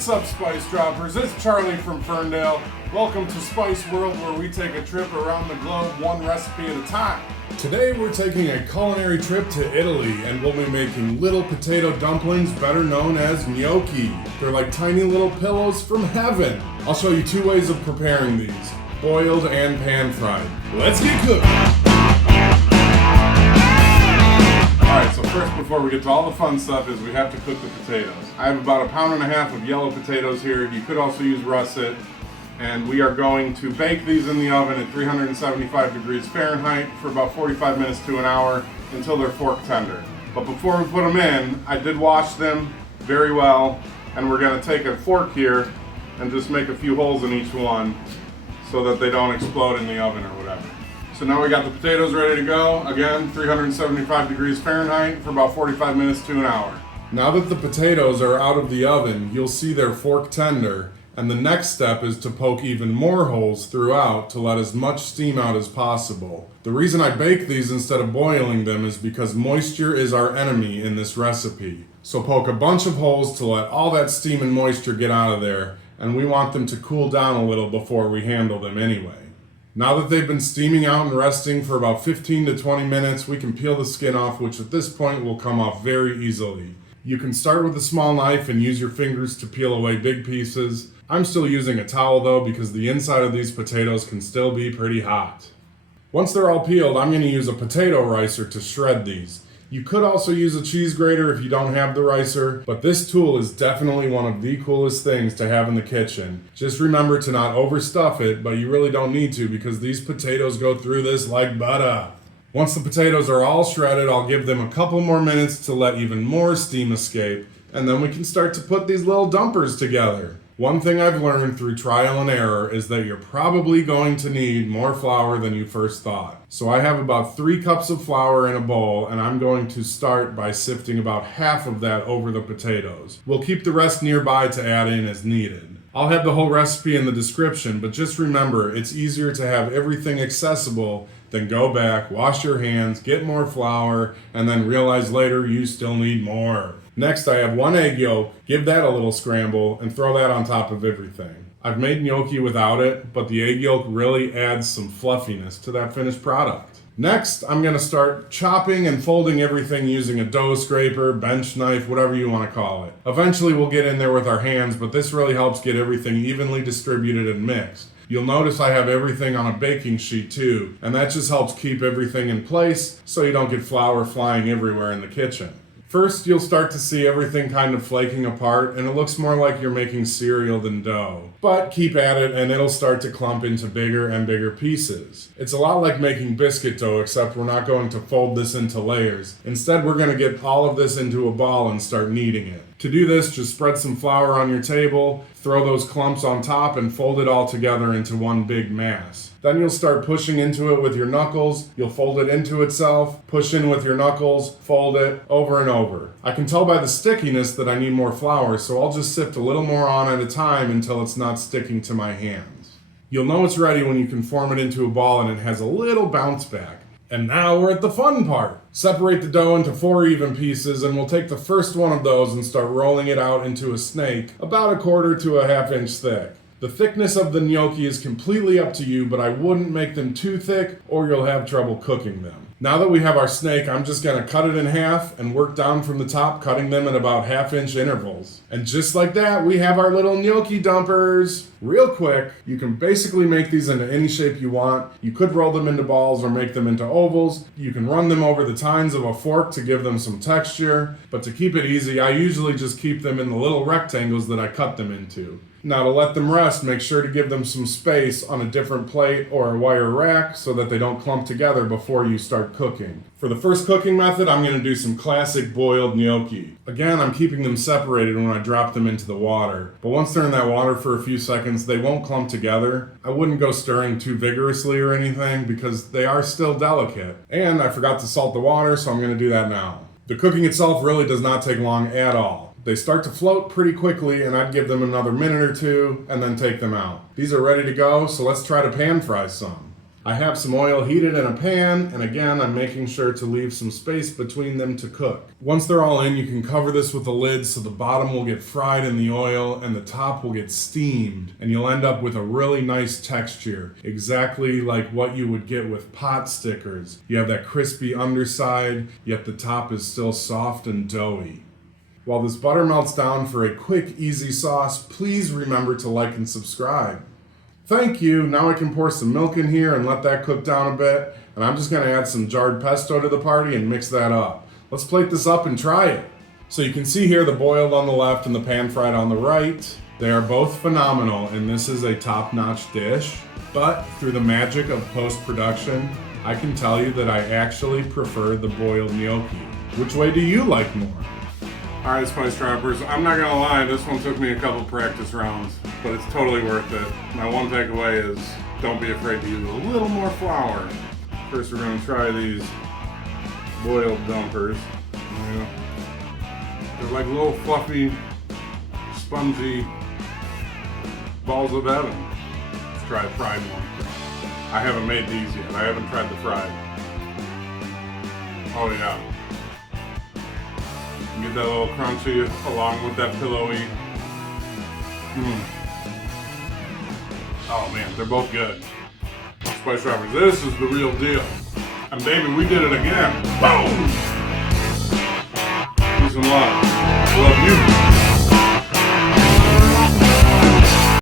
What's up, SpiceDroppers? It's Charlie from Ferndale. Welcome to Spice World, where we take a trip around the globe, one recipe at a time. Today we're taking a culinary trip to Italy, and we'll be making little potato dumplings, better known as gnocchi. They're like tiny little pillows from heaven. I'll show you two ways of preparing these, boiled and pan-fried. Let's get cooking! Alright, so first, before we get to all the fun stuff, is we have to cook the potatoes. I have about 1.5 pounds of yellow potatoes here. You could also use russet. And we are going to bake these in the oven at 375 degrees Fahrenheit for about 45 minutes to an hour until they're fork tender. But before we put them in, I did wash them very well, and we're going to take a fork here and just make a few holes in each one so that they don't explode in the oven or whatever. So now we got the potatoes ready to go. Again, 375 degrees Fahrenheit for about 45 minutes to an hour. Now that the potatoes are out of the oven, you'll see they're fork tender. And the next step is to poke even more holes throughout to let as much steam out as possible. The reason I bake these instead of boiling them is because moisture is our enemy in this recipe. So poke a bunch of holes to let all that steam and moisture get out of there, and we want them to cool down a little before we handle them anyway. Now that they've been steaming out and resting for about 15 to 20 minutes, we can peel the skin off, which at this point will come off very easily. You can start with a small knife and use your fingers to peel away big pieces. I'm still using a towel though, because the inside of these potatoes can still be pretty hot. Once they're all peeled, I'm going to use a potato ricer to shred these. You could also use a cheese grater if you don't have the ricer, but this tool is definitely one of the coolest things to have in the kitchen. Just remember to not overstuff it, but you really don't need to, because these potatoes go through this like butter. Once the potatoes are all shredded, I'll give them a couple more minutes to let even more steam escape, and then we can start to put these little dumpers together. One thing I've learned through trial and error is that you're probably going to need more flour than you first thought. So I have about 3 cups of flour in a bowl, and I'm going to start by sifting about half of that over the potatoes. We'll keep the rest nearby to add in as needed. I'll have the whole recipe in the description, but just remember, it's easier to have everything accessible than go back, wash your hands, get more flour, and then realize later you still need more. Next, I have 1 egg yolk. Give that a little scramble and throw that on top of everything. I've made gnocchi without it, but the egg yolk really adds some fluffiness to that finished product. Next, I'm going to start chopping and folding everything using a dough scraper, bench knife, whatever you want to call it. Eventually we'll get in there with our hands, but this really helps get everything evenly distributed and mixed. You'll notice I have everything on a baking sheet too, and that just helps keep everything in place so you don't get flour flying everywhere in the kitchen. First, you'll start to see everything kind of flaking apart, and it looks more like you're making cereal than dough. But keep at it, and it'll start to clump into bigger and bigger pieces. It's a lot like making biscuit dough, except we're not going to fold this into layers. Instead, we're going to get all of this into a ball and start kneading it. To do this, just spread some flour on your table, throw those clumps on top, and fold it all together into one big mass. Then you'll start pushing into it with your knuckles. You'll fold it into itself, push in with your knuckles, fold it, over and over. I can tell by the stickiness that I need more flour, so I'll just sift a little more on at a time until it's not sticking to my hands. You'll know it's ready when you can form it into a ball and it has a little bounce back. And now we're at the fun part. Separate the dough into 4 even pieces, and we'll take the first one of those and start rolling it out into a snake about 1/4 to 1/2 inch thick. The thickness of the gnocchi is completely up to you, but I wouldn't make them too thick or you'll have trouble cooking them. Now that we have our snake, I'm just going to cut it in half and work down from the top, cutting them at about 1/2 inch intervals. And just like that, we have our little gnocchi dumpers. Real quick, you can basically make these into any shape you want. You could roll them into balls or make them into ovals. You can run them over the tines of a fork to give them some texture. But to keep it easy, I usually just keep them in the little rectangles that I cut them into. Now to let them rest, make sure to give them some space on a different plate or a wire rack so that they don't clump together before you start cooking. For the first cooking method, I'm going to do some classic boiled gnocchi. Again, I'm keeping them separated when I drop them into the water, but once they're in that water for a few seconds, they won't clump together. I wouldn't go stirring too vigorously or anything because they are still delicate. And I forgot to salt the water, so I'm going to do that now. The cooking itself really does not take long at all. They start to float pretty quickly, and I'd give them another minute or two and then take them out. These are ready to go, so let's try to pan fry some. I have some oil heated in a pan, and again, I'm making sure to leave some space between them to cook. Once they're all in, you can cover this with a lid so the bottom will get fried in the oil and the top will get steamed, and you'll end up with a really nice texture, exactly like what you would get with pot stickers. You have that crispy underside, yet the top is still soft and doughy. While this butter melts down for a quick, easy sauce, please remember to like and subscribe. Thank you. Now I can pour some milk in here and let that cook down a bit. And I'm just going to add some jarred pesto to the party and mix that up. Let's plate this up and try it. So you can see here the boiled on the left and the pan fried on the right. They are both phenomenal, and this is a top-notch dish. But through the magic of post-production, I can tell you that I actually prefer the boiled gnocchi. Which way do you like more? Alright, SpiceDroppers, I'm not gonna lie, this one took me a couple practice rounds, but it's totally worth it. My one takeaway is, don't be afraid to use a little more flour. First we're gonna try these boiled dumpers. Yeah. They're like little fluffy, spongy balls of heaven. Let's try a fried one. I haven't made these yet, I haven't tried the fried. Oh yeah. Get that little crunchy along with that pillowy. Oh man, they're both good. SpiceDroppers, this is the real deal. And baby, we did it again. Boom! Peace and love. Love you.